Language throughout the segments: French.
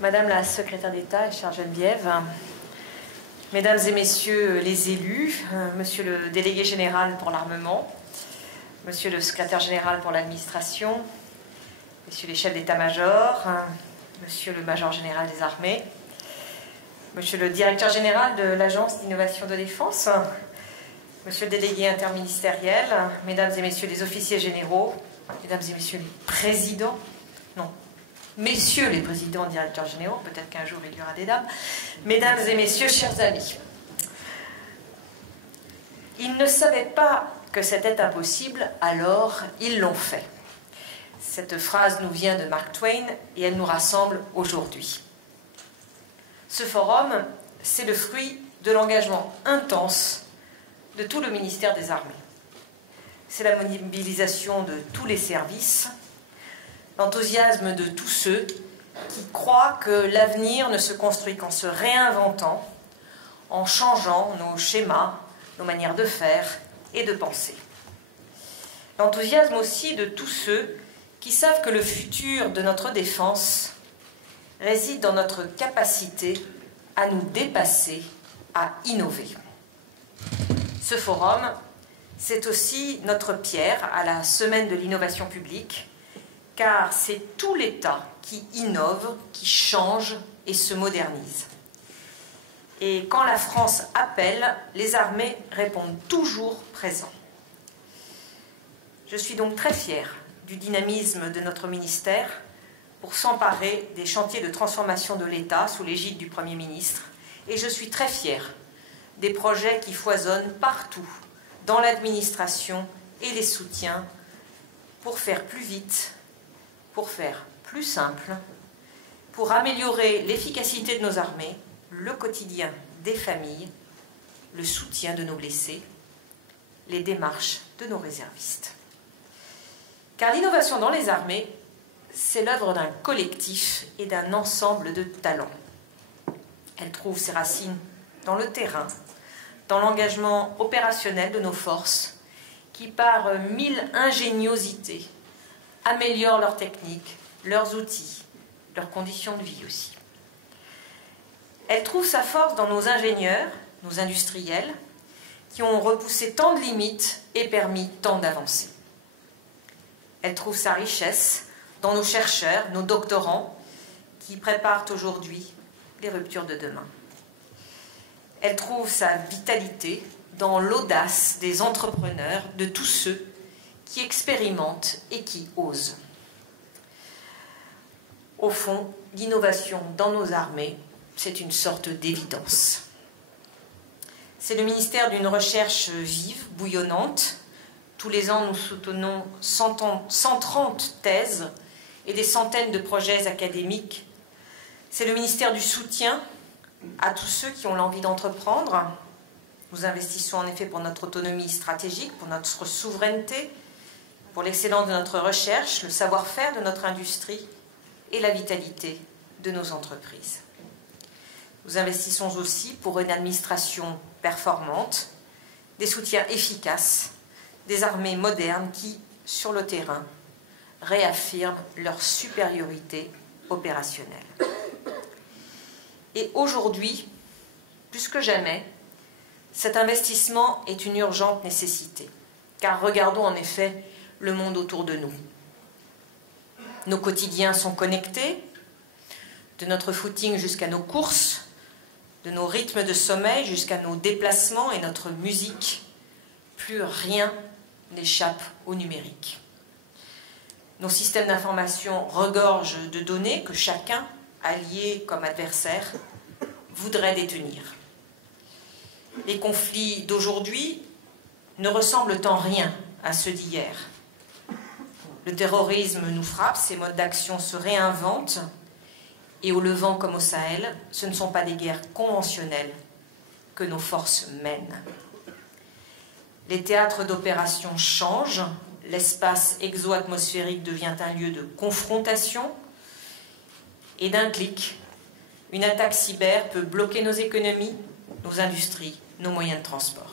Madame la secrétaire d'État et chère Geneviève, Mesdames et Messieurs les élus, Monsieur le délégué général pour l'armement, Monsieur le secrétaire général pour l'administration, Messieurs les chefs d'état-major, Monsieur le major général des armées, Monsieur le directeur général de l'Agence d'innovation de défense, Monsieur le délégué interministériel, Mesdames et Messieurs les officiers généraux, Mesdames et Messieurs les présidents, non, Messieurs les présidents directeurs généraux, peut-être qu'un jour il y aura des dames, Mesdames et Messieurs, chers amis. Ils ne savaient pas que c'était impossible, alors ils l'ont fait. Cette phrase nous vient de Mark Twain et elle nous rassemble aujourd'hui. Ce forum, c'est le fruit de l'engagement intense de tout le ministère des Armées. C'est la mobilisation de tous les services, l'enthousiasme de tous ceux qui croient que l'avenir ne se construit qu'en se réinventant, en changeant nos schémas, nos manières de faire et de penser. L'enthousiasme aussi de tous ceux qui savent que le futur de notre défense réside dans notre capacité à nous dépasser, à innover. Ce forum, c'est aussi notre pierre à la semaine de l'innovation publique, car c'est tout l'État qui innove, qui change et se modernise. Et quand la France appelle, les armées répondent toujours présents. Je suis donc très fière du dynamisme de notre ministère pour s'emparer des chantiers de transformation de l'État sous l'égide du Premier ministre. Et je suis très fière des projets qui foisonnent partout dans l'administration et les soutiens pour faire plus vite, pour faire plus simple, pour améliorer l'efficacité de nos armées, le quotidien des familles, le soutien de nos blessés, les démarches de nos réservistes. Car l'innovation dans les armées, c'est l'œuvre d'un collectif et d'un ensemble de talents. Elle trouve ses racines dans le terrain, dans l'engagement opérationnel de nos forces, qui par mille ingéniosités améliorent leurs techniques, leurs outils, leurs conditions de vie aussi. Elle trouve sa force dans nos ingénieurs, nos industriels, qui ont repoussé tant de limites et permis tant d'avancées. Elle trouve sa richesse dans nos chercheurs, nos doctorants, qui préparent aujourd'hui les ruptures de demain. Elle trouve sa vitalité dans l'audace des entrepreneurs, de tous ceux qui expérimentent et qui osent. Au fond, l'innovation dans nos armées, c'est une sorte d'évidence. C'est le ministère d'une recherche vive, bouillonnante. Tous les ans, nous soutenons 130 thèses et des centaines de projets académiques. C'est le ministère du soutien à tous ceux qui ont l'envie d'entreprendre. Nous investissons en effet pour notre autonomie stratégique, pour notre souveraineté, pour l'excellence de notre recherche, le savoir-faire de notre industrie et la vitalité de nos entreprises. Nous investissons aussi pour une administration performante, des soutiens efficaces, des armées modernes qui, sur le terrain, réaffirment leur supériorité opérationnelle. Et aujourd'hui, plus que jamais, cet investissement est une urgente nécessité, car regardons en effet le monde autour de nous. Nos quotidiens sont connectés, de notre footing jusqu'à nos courses, de nos rythmes de sommeil jusqu'à nos déplacements et notre musique, plus rien n'échappe au numérique. Nos systèmes d'information regorgent de données que chacun, allié comme adversaire, voudrait détenir. Les conflits d'aujourd'hui ne ressemblent en rien à ceux d'hier. Le terrorisme nous frappe, ses modes d'action se réinventent, et au Levant comme au Sahel, ce ne sont pas des guerres conventionnelles que nos forces mènent. Les théâtres d'opération changent, l'espace exo-atmosphérique devient un lieu de confrontation, et d'un clic, une attaque cyber peut bloquer nos économies, nos industries, nos moyens de transport.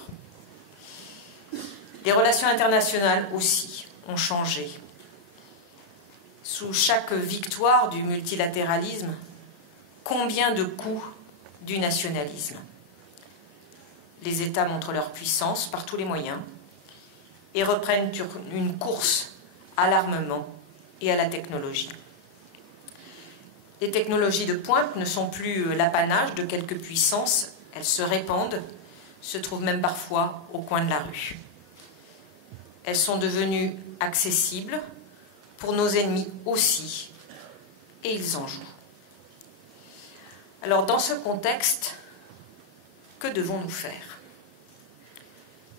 Les relations internationales aussi ont changé. Sous chaque victoire du multilatéralisme, Combien de coups du nationalisme? Les États montrent leur puissance par tous les moyens et reprennent une course à l'armement et à la technologie. Les technologies de pointe ne sont plus l'apanage de quelques puissances, elles se répandent, se trouvent même parfois au coin de la rue. Elles sont devenues accessibles pour nos ennemis aussi, et ils en jouent. Alors dans ce contexte, que devons-nous faire?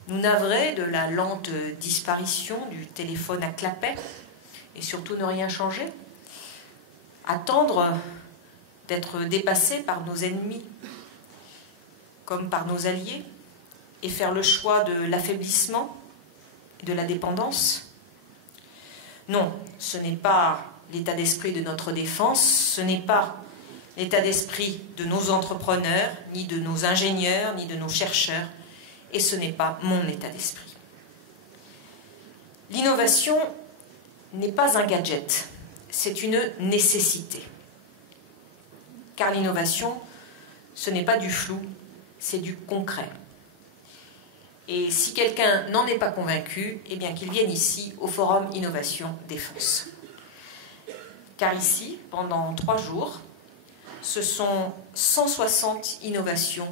Nous navrer de la lente disparition du téléphone à clapet et surtout ne rien changer? Attendre d'être dépassés par nos ennemis comme par nos alliés et faire le choix de l'affaiblissement et de la dépendance? Non, ce n'est pas l'état d'esprit de notre défense, ce n'est pas l'état d'esprit de nos entrepreneurs, ni de nos ingénieurs, ni de nos chercheurs, et ce n'est pas mon état d'esprit. L'innovation n'est pas un gadget, c'est une nécessité. Car l'innovation, ce n'est pas du flou, c'est du concret. Et si quelqu'un n'en est pas convaincu, eh bien qu'il vienne ici au Forum Innovation Défense. Car ici, pendant 3 jours, ce sont 160 innovations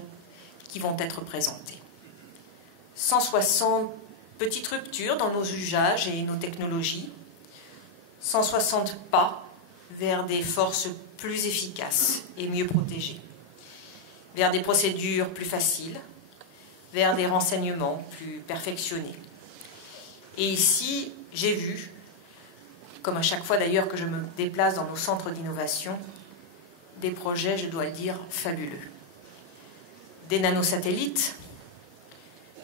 qui vont être présentées. 160 petites ruptures dans nos usages et nos technologies, 160 pas vers des forces plus efficaces et mieux protégées, vers des procédures plus faciles, vers des renseignements plus perfectionnés. Et ici, j'ai vu, comme à chaque fois d'ailleurs que je me déplace dans nos centres d'innovation, des projets, je dois le dire, fabuleux. Des nanosatellites,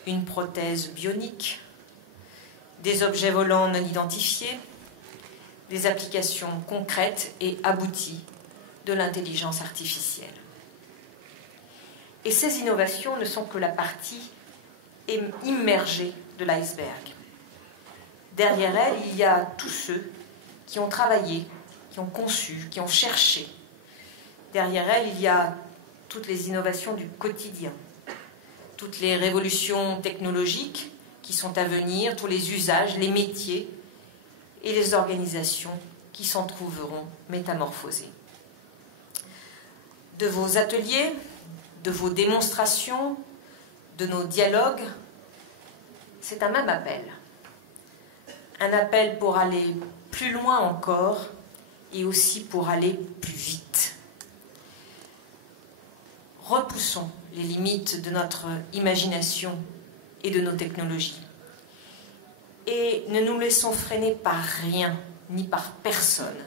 une prothèse bionique, des objets volants non identifiés, des applications concrètes et abouties de l'intelligence artificielle. Et ces innovations ne sont que la partie immergée de l'iceberg. Derrière elles, il y a tous ceux qui ont travaillé, qui ont conçu, qui ont cherché. Derrière elles, il y a toutes les innovations du quotidien, toutes les révolutions technologiques qui sont à venir, tous les usages, les métiers et les organisations qui s'en trouveront métamorphosées. De vos ateliers, de vos démonstrations, de nos dialogues, c'est un même appel. Un appel pour aller plus loin encore et aussi pour aller plus vite. Repoussons les limites de notre imagination et de nos technologies. Et ne nous laissons freiner par rien, ni par personne.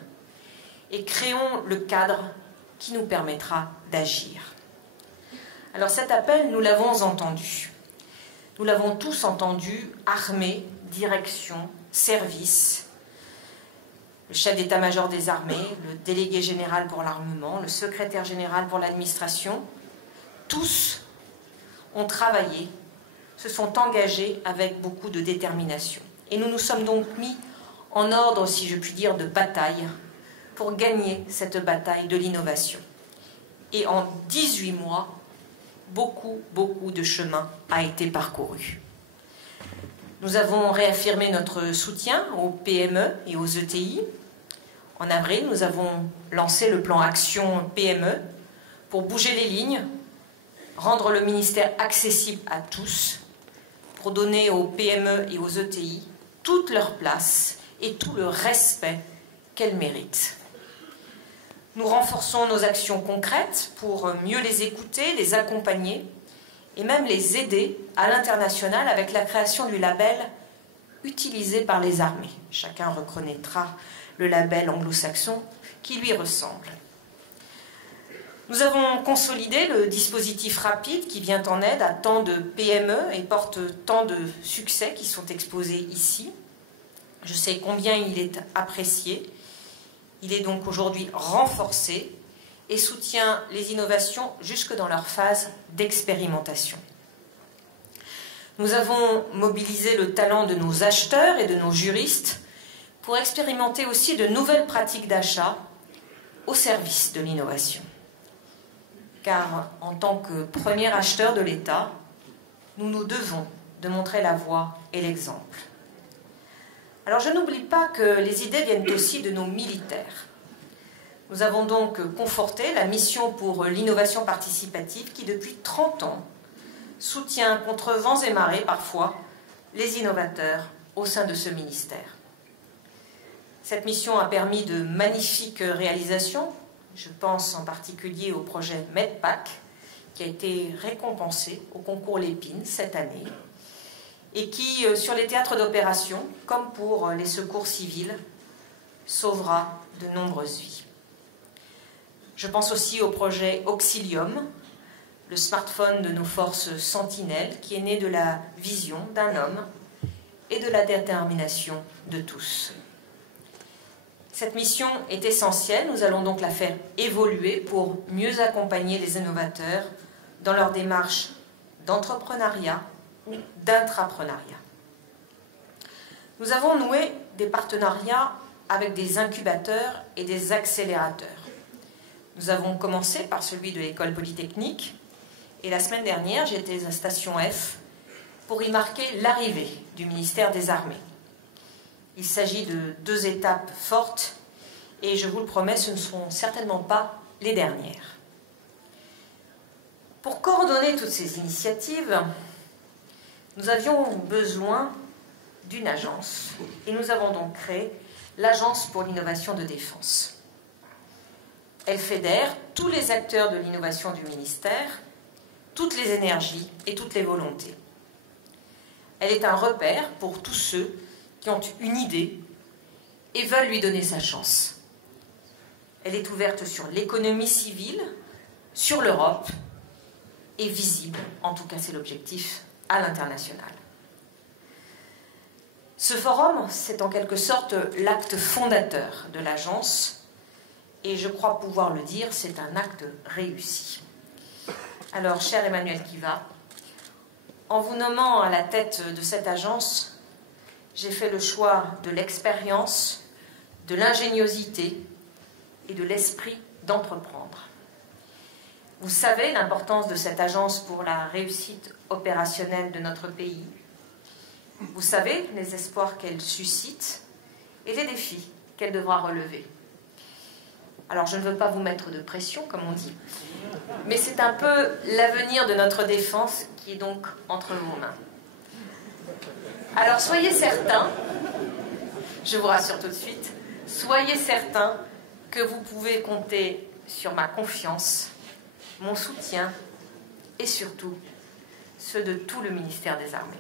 Et créons le cadre qui nous permettra d'agir. Alors cet appel, nous l'avons entendu. Nous l'avons tous entendu, armée, direction, service, le chef d'état-major des armées, le délégué général pour l'armement, le secrétaire général pour l'administration, tous ont travaillé, se sont engagés avec beaucoup de détermination. Et nous nous sommes donc mis en ordre, si je puis dire, de bataille pour gagner cette bataille de l'innovation. Et en 18 mois, beaucoup de chemin a été parcouru. Nous avons réaffirmé notre soutien aux PME et aux ETI. En avril, nous avons lancé le plan Action PME pour bouger les lignes, rendre le ministère accessible à tous, pour donner aux PME et aux ETI toute leur place et tout le respect qu'elles méritent. Nous renforçons nos actions concrètes pour mieux les écouter, les accompagner et même les aider à l'international avec la création du label utilisé par les armées. Chacun reconnaîtra le label anglo-saxon qui lui ressemble. Nous avons consolidé le dispositif rapide qui vient en aide à tant de PME et porte tant de succès qui sont exposés ici. Je sais combien il est apprécié. Il est donc aujourd'hui renforcé et soutient les innovations jusque dans leur phase d'expérimentation. Nous avons mobilisé le talent de nos acheteurs et de nos juristes pour expérimenter aussi de nouvelles pratiques d'achat au service de l'innovation. car en tant que premier acheteur de l'État, nous nous devons de montrer la voie et l'exemple. Alors je n'oublie pas que les idées viennent aussi de nos militaires. Nous avons donc conforté la mission pour l'innovation participative qui, depuis 30 ans, soutient contre vents et marées parfois les innovateurs au sein de ce ministère. Cette mission a permis de magnifiques réalisations. Je pense en particulier au projet MEDPAC, qui a été récompensé au concours Lépine cette année, et qui, sur les théâtres d'opération, comme pour les secours civils, sauvera de nombreuses vies. Je pense aussi au projet Auxilium, le smartphone de nos forces sentinelles, qui est né de la vision d'un homme et de la détermination de tous. Cette mission est essentielle, nous allons donc la faire évoluer pour mieux accompagner les innovateurs dans leur démarche d'entrepreneuriat ou d'intrapreneuriat. Nous avons noué des partenariats avec des incubateurs et des accélérateurs. Nous avons commencé par celui de l'École Polytechnique et la semaine dernière, j'étais à Station F pour y marquer l'arrivée du ministère des Armées. Il s'agit de 2 étapes fortes et je vous le promets, ce ne seront certainement pas les dernières. Pour coordonner toutes ces initiatives, nous avions besoin d'une agence et nous avons donc créé l'Agence pour l'innovation de défense. Elle fédère tous les acteurs de l'innovation du ministère, toutes les énergies et toutes les volontés. Elle est un repère pour tous ceux qui ont une idée et veulent lui donner sa chance. Elle est ouverte sur l'économie civile, sur l'Europe et visible, en tout cas c'est l'objectif, à l'international. Ce forum, c'est en quelque sorte l'acte fondateur de l'agence et je crois pouvoir le dire, c'est un acte réussi. Alors, cher Emmanuel Kiva, en vous nommant à la tête de cette agence, j'ai fait le choix de l'expérience, de l'ingéniosité et de l'esprit d'entreprendre. Vous savez l'importance de cette agence pour la réussite opérationnelle de notre pays. Vous savez les espoirs qu'elle suscite et les défis qu'elle devra relever. Alors, je ne veux pas vous mettre de pression, comme on dit, mais c'est un peu l'avenir de notre défense qui est donc entre vos mains. Alors, soyez certains, je vous rassure tout de suite, soyez certains que vous pouvez compter sur ma confiance, mon soutien et surtout ceux de tout le ministère des Armées.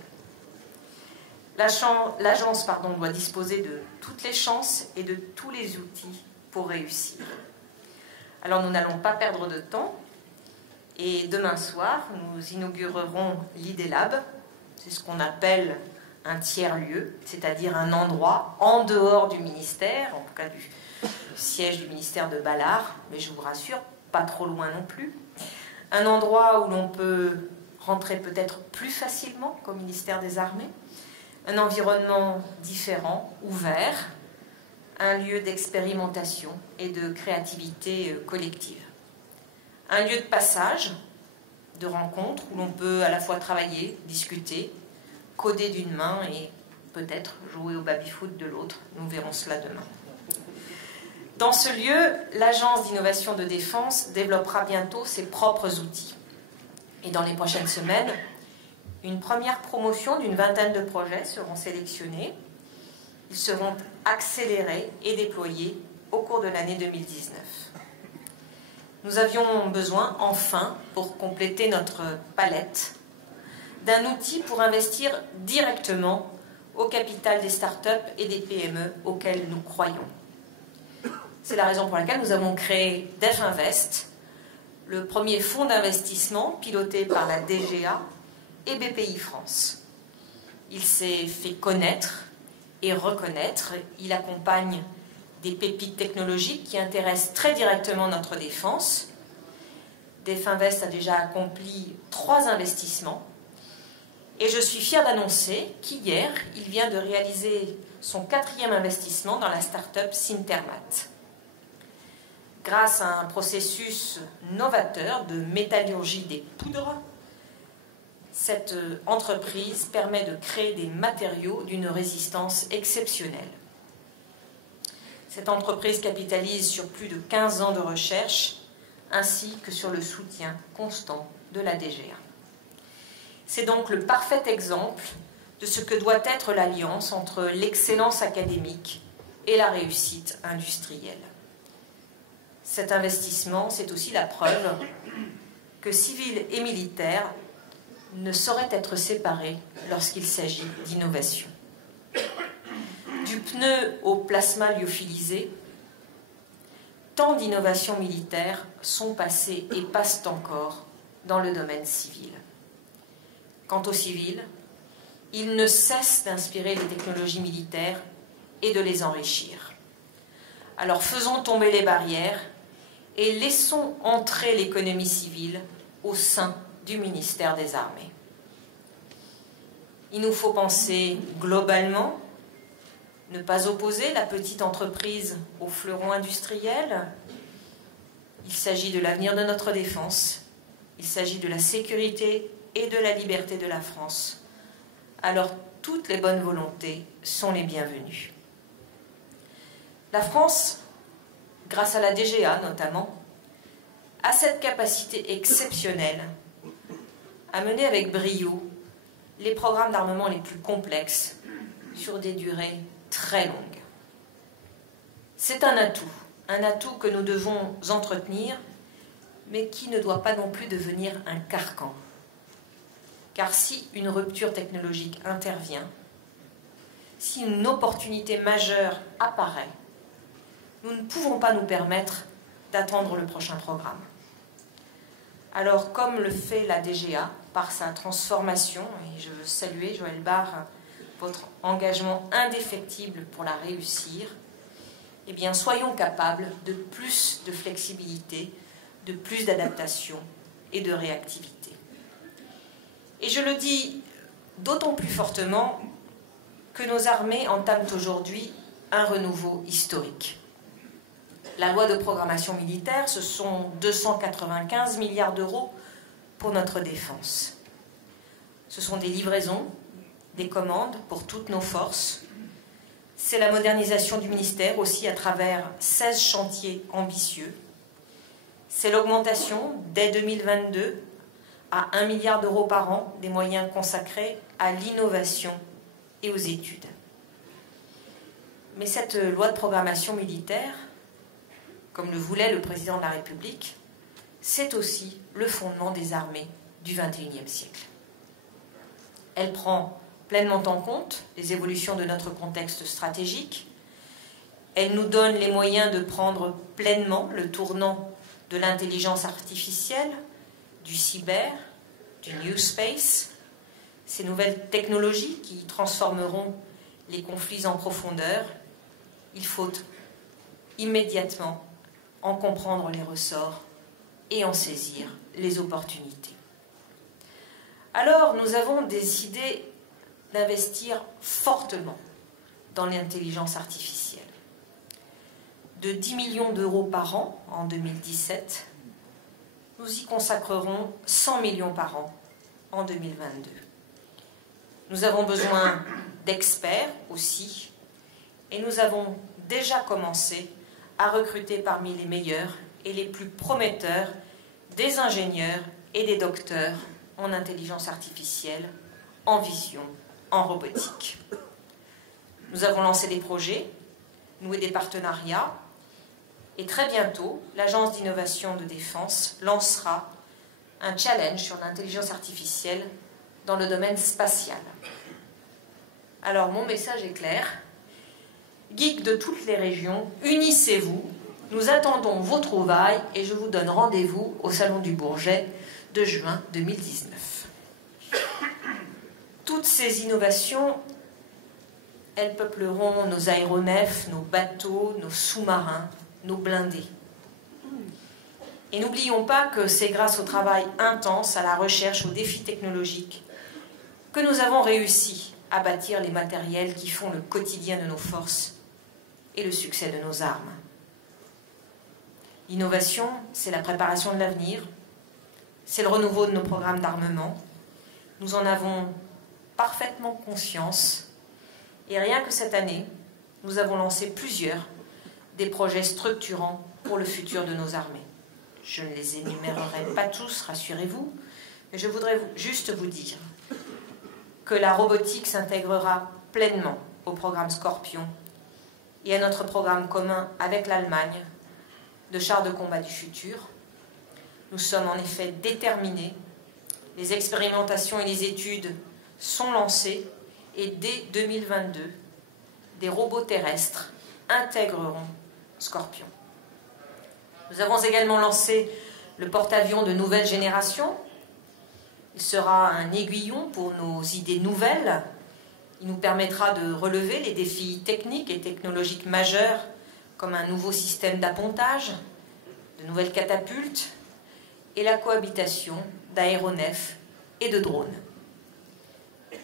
L'agence doit disposer de toutes les chances et de tous les outils pour réussir. Alors nous n'allons pas perdre de temps et demain soir nous inaugurerons l'IDELAB, c'est ce qu'on appelle un tiers-lieu, c'est-à-dire un endroit en dehors du ministère, en tout cas du siège du ministère de Ballard, mais je vous rassure, pas trop loin non plus. Un endroit où l'on peut rentrer peut-être plus facilement qu'au ministère des Armées, un environnement différent, ouvert, un lieu d'expérimentation et de créativité collective. Un lieu de passage, de rencontre, où l'on peut à la fois travailler, discuter, coder d'une main et peut-être jouer au baby-foot de l'autre. Nous verrons cela demain. Dans ce lieu, l'Agence d'innovation de défense développera bientôt ses propres outils. Et dans les prochaines semaines, une première promotion d'une vingtaine de projets seront sélectionnés. Ils seront accélérés et déployés au cours de l'année 2019. Nous avions besoin, enfin, pour compléter notre palette, d'un outil pour investir directement au capital des startups et des PME auxquelles nous croyons. C'est la raison pour laquelle nous avons créé DevInvest, le premier fonds d'investissement piloté par la DGA et BPI France. Il s'est fait connaître et reconnaître. Il accompagne des pépites technologiques qui intéressent très directement notre défense. DevInvest a déjà accompli 3 investissements. Et je suis fière d'annoncer qu'hier, il vient de réaliser son 4e investissement dans la start-up Sintermat. grâce à un processus novateur de métallurgie des poudres, cette entreprise permet de créer des matériaux d'une résistance exceptionnelle. Cette entreprise capitalise sur plus de 15 ans de recherche, ainsi que sur le soutien constant de la DGA. C'est donc le parfait exemple de ce que doit être l'alliance entre l'excellence académique et la réussite industrielle. Cet investissement, c'est aussi la preuve que civil et militaire ne sauraient être séparés lorsqu'il s'agit d'innovation. Du pneu au plasma lyophilisé, tant d'innovations militaires sont passées et passent encore dans le domaine civil. Quant aux civils, ils ne cessent d'inspirer les technologies militaires et de les enrichir. Alors faisons tomber les barrières et laissons entrer l'économie civile au sein du ministère des Armées. Il nous faut penser globalement, ne pas opposer la petite entreprise au fleuron industriel. Il s'agit de l'avenir de notre défense, il s'agit de la sécurité et de la liberté de la France. Alors toutes les bonnes volontés sont les bienvenues. La France, grâce à la DGA notamment, a cette capacité exceptionnelle à mener avec brio les programmes d'armement les plus complexes sur des durées très longues. C'est un atout que nous devons entretenir, mais qui ne doit pas non plus devenir un carcan. Car si une rupture technologique intervient, si une opportunité majeure apparaît, nous ne pouvons pas nous permettre d'attendre le prochain programme. Alors, comme le fait la DGA par sa transformation, et je veux saluer, Joël Barre, votre engagement indéfectible pour la réussir, eh bien, soyons capables de plus de flexibilité, de plus d'adaptation et de réactivité. Et je le dis d'autant plus fortement que nos armées entament aujourd'hui un renouveau historique. La loi de programmation militaire, ce sont 295 milliards d'euros pour notre défense. Ce sont des livraisons, des commandes pour toutes nos forces. C'est la modernisation du ministère aussi à travers 16 chantiers ambitieux. C'est l'augmentation dès 2022 à 1 milliard d'euros par an des moyens consacrés à l'innovation et aux études. Mais cette loi de programmation militaire, comme le voulait le président de la République, c'est aussi le fondement des armées du XXIe siècle. Elle prend pleinement en compte les évolutions de notre contexte stratégique. Elle nous donne les moyens de prendre pleinement le tournant de l'intelligence artificielle, du cyber, du New Space, ces nouvelles technologies qui transformeront les conflits en profondeur. Il faut immédiatement en comprendre les ressorts et en saisir les opportunités. Alors, nous avons décidé d'investir fortement dans l'intelligence artificielle. De 10 millions d'euros par an en 2017, nous y consacrerons 100 millions par an en 2022. Nous avons besoin d'experts aussi, et nous avons déjà commencé à recruter parmi les meilleurs et les plus prometteurs des ingénieurs et des docteurs en intelligence artificielle, en vision, en robotique. Nous avons lancé des projets, noué des partenariats, et très bientôt, l'Agence d'innovation de défense lancera un challenge sur l'intelligence artificielle dans le domaine spatial. Alors, mon message est clair. Geeks de toutes les régions, unissez-vous. Nous attendons vos trouvailles et je vous donne rendez-vous au Salon du Bourget de juin 2019. Toutes ces innovations, elles peupleront nos aéronefs, nos bateaux, nos sous-marins, nos blindés. Et n'oublions pas que c'est grâce au travail intense, à la recherche, aux défis technologiques, que nous avons réussi à bâtir les matériels qui font le quotidien de nos forces et le succès de nos armes. L'innovation, c'est la préparation de l'avenir, c'est le renouveau de nos programmes d'armement. Nous en avons parfaitement conscience et rien que cette année, nous avons lancé plusieurs des projets structurants pour le futur de nos armées. Je ne les énumérerai pas tous, rassurez-vous, mais je voudrais juste vous dire que la robotique s'intégrera pleinement au programme Scorpion et à notre programme commun avec l'Allemagne de chars de combat du futur. Nous sommes en effet déterminés, les expérimentations et les études sont lancées et dès 2022, des robots terrestres intégreront Scorpion. Nous avons également lancé le porte-avions de nouvelle génération. Il sera un aiguillon pour nos idées nouvelles. Il nous permettra de relever les défis techniques et technologiques majeurs comme un nouveau système d'appontage, de nouvelles catapultes et la cohabitation d'aéronefs et de drones.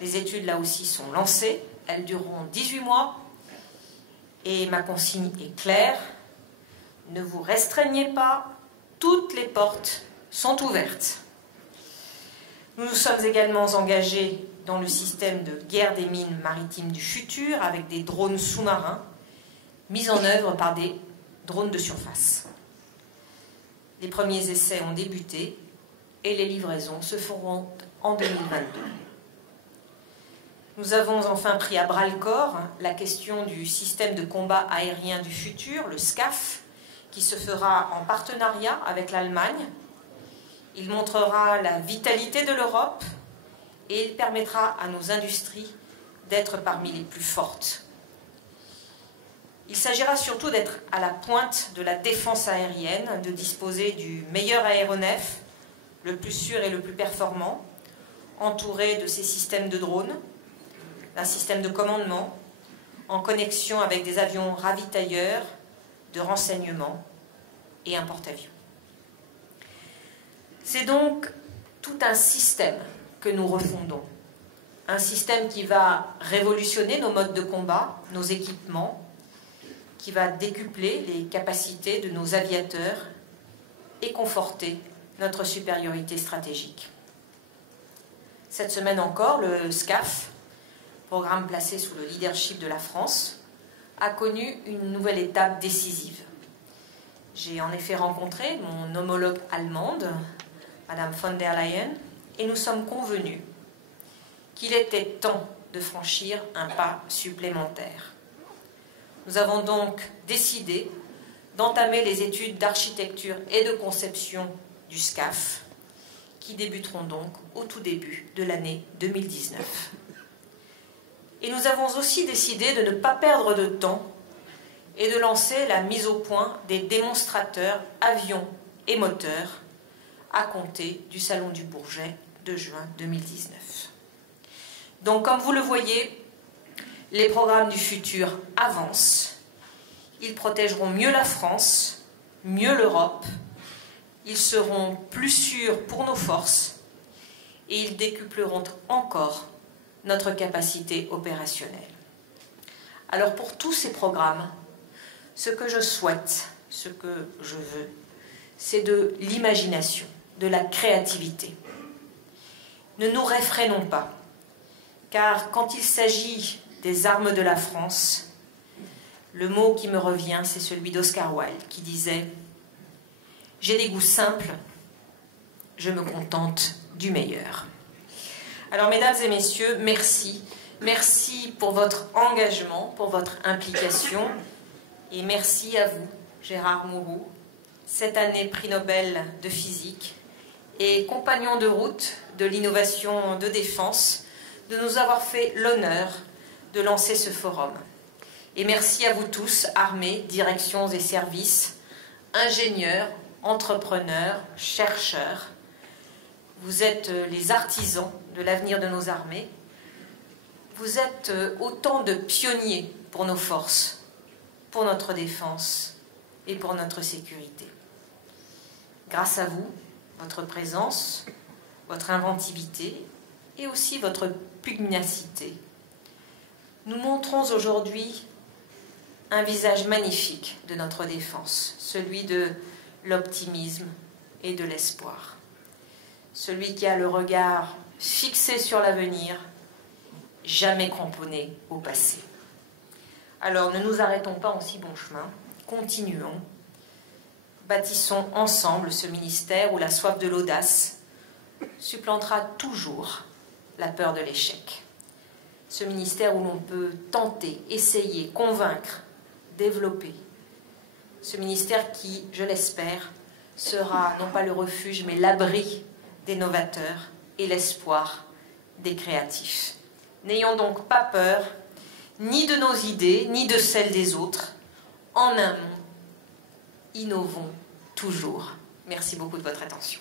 Les études là aussi sont lancées, elles dureront 18 mois et ma consigne est claire, ne vous restreignez pas, toutes les portes sont ouvertes. Nous nous sommes également engagés dans le système de guerre des mines maritimes du futur avec des drones sous-marins mis en œuvre par des drones de surface. Les premiers essais ont débuté et les livraisons se feront en 2022. Nous avons enfin pris à bras-le-corps la question du système de combat aérien du futur, le SCAF, qui se fera en partenariat avec l'Allemagne. Il montrera la vitalité de l'Europe et il permettra à nos industries d'être parmi les plus fortes. Il s'agira surtout d'être à la pointe de la défense aérienne, de disposer du meilleur aéronef, le plus sûr et le plus performant, entouré de ces systèmes de drones, d'un système de commandement, en connexion avec des avions ravitailleurs, de renseignement et un porte-avions. C'est donc tout un système que nous refondons. Un système qui va révolutionner nos modes de combat, nos équipements, qui va décupler les capacités de nos aviateurs et conforter notre supériorité stratégique. Cette semaine encore, le SCAF, programme placé sous le leadership de la France, a connu une nouvelle étape décisive. J'ai en effet rencontré mon homologue allemande, Madame von der Leyen, et nous sommes convenus qu'il était temps de franchir un pas supplémentaire. Nous avons donc décidé d'entamer les études d'architecture et de conception du SCAF, qui débuteront donc au tout début de l'année 2019. Et nous avons aussi décidé de ne pas perdre de temps et de lancer la mise au point des démonstrateurs avions et moteurs à compter du Salon du Bourget de juin 2019. Donc, comme vous le voyez, les programmes du futur avancent. Ils protégeront mieux la France, mieux l'Europe. Ils seront plus sûrs pour nos forces et ils décupleront encore notre capacité opérationnelle. Alors pour tous ces programmes, ce que je souhaite, ce que je veux, c'est de l'imagination, de la créativité. Ne nous réfrénons pas, car quand il s'agit des armes de la France, le mot qui me revient, c'est celui d'Oscar Wilde, qui disait « J'ai des goûts simples, je me contente du meilleur ». Alors, mesdames et messieurs, merci. Merci pour votre engagement, pour votre implication. Et merci à vous, Gérard Mourou, cette année prix Nobel de physique et compagnon de route de l'innovation de défense, de nous avoir fait l'honneur de lancer ce forum. Et merci à vous tous, armées, directions et services, ingénieurs, entrepreneurs, chercheurs. Vous êtes les artisans de l'avenir de nos armées. Vous êtes autant de pionniers pour nos forces, pour notre défense et pour notre sécurité. Grâce à vous, votre présence, votre inventivité et aussi votre pugnacité, nous montrons aujourd'hui un visage magnifique de notre défense, celui de l'optimisme et de l'espoir. Celui qui a le regard fixé sur l'avenir, jamais cramponné au passé. Alors ne nous arrêtons pas en si bon chemin, continuons, bâtissons ensemble ce ministère où la soif de l'audace supplantera toujours la peur de l'échec. Ce ministère où l'on peut tenter, essayer, convaincre, développer. Ce ministère qui, je l'espère, sera non pas le refuge, mais l'abri des novateurs et l'espoir des créatifs. N'ayons donc pas peur, ni de nos idées, ni de celles des autres. En un mot, innovons toujours. Merci beaucoup de votre attention.